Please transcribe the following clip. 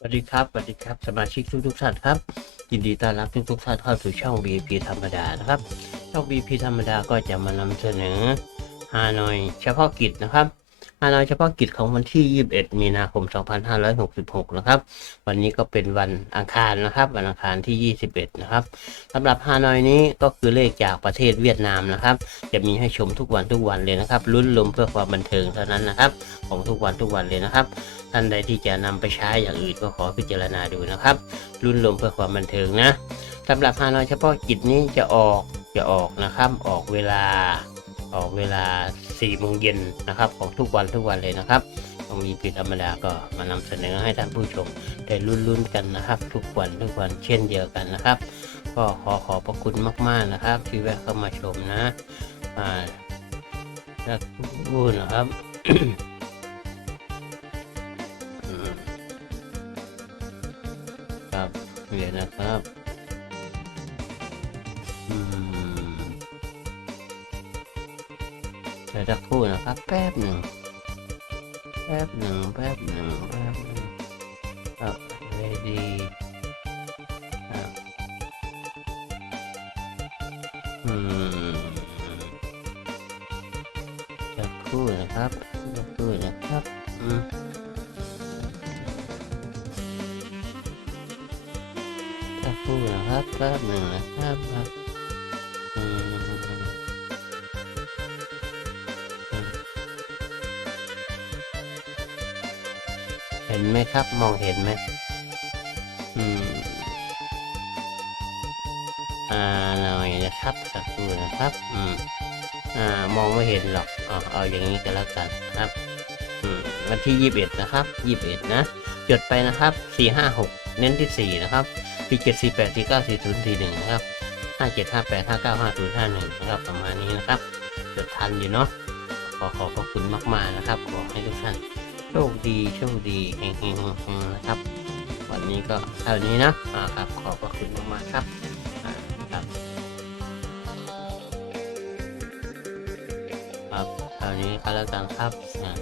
สวัสดีครับสวัสดีครับสมาชิกทุกทุกท่านครับ ยินดีต้อนรับทุกทุกท่านเข้าสู่ช่อง BP ธรรมดานะครับช่อง BP ธรรมดาก็จะมานำเสนอฮานอยเฉพาะกิจนะครับ ฮานอยเฉพาะกิจของวันที่ 21 มีนาคม 2566 นะครับ วันนี้ก็เป็นวันอังคารนะครับ วันอังคารที่ 21 นะครับสำหรับฮานอยนี้ก็คือเลขจากประเทศเวียดนามนะครับ จะมีให้ชมทุกวันทุกวันเลยนะครับลุ้นลมเพื่อความบันเทิงเท่านั้นนะครับ ของทุกวันทุกวันเลยนะครับ ท่านใดที่จะนำไปใช้อย่างอื่นก็ขอพิจารณาดูนะครับรุ่นลมเพื่อความบันเทิงนะสำหรับฮานอยเฉพาะกิจนี้จะออกจะออกนะครับ ออกเวลา ออกเวลา4โมงเย็นนะครับของทุกวันทุกวันเลยนะครับของมีปีธรรมดาก็มานำเสนอให้ท่านผู้ชมได้รุ่นๆกันนะครับ ทุกวันทุกวันเช่นเดียวกันนะครับ ก็ขอขอบพระคุณมากๆนะครับ ที่แวะเข้ามาชมนะอ่าสักครู่นะครับครับเรียนนะครับ ดี๋ยวจะคู่นะครับ แป๊บหนึ่ง แป๊บหนึ่ง แป๊บหนึ่ง แป๊บหนึ่งครับ ready ครับอืมจะคู่นะครับจะคู่นะครับอืมสักครู่นะครับแป๊บหนึ่งนะครับครับอืม เห็นไหมครับ มองเห็นไหมอืมอ่าหน่อยนะครับสักครู่นะครับ อืมอ่ามองไม่เห็นหรอกเอเอาอย่างนี้ก็แล้วกันนะครับอืมวันที่ยี่สิบเอ็ดนะครับยี่สิบเอ็ดนะจดไปนะครับสี่ห้าหกเน้นที่สี่นะครับสี่เจ็ดสี่แปดสี่เก้าสี่ศูนย์สี่หนึ่งนะครับห้าเจ็ดห้าแปดห้าเก้าห้าศูนย์ห้าหนึ่งนะครับประมาณนี้นะครับจดทันอยู่เนาะขอขอบพระคุณมากๆนะครับ ขอให้ทุกท่าน โชคดีโชคดีเฮงเฮงเฮงๆนะครับ วันนี้ก็เท่านี้นะอ่าครับ ขอบพระคุณมากๆครับอ่าครับครับเท่านี้ก็แล้วกันครับอ่า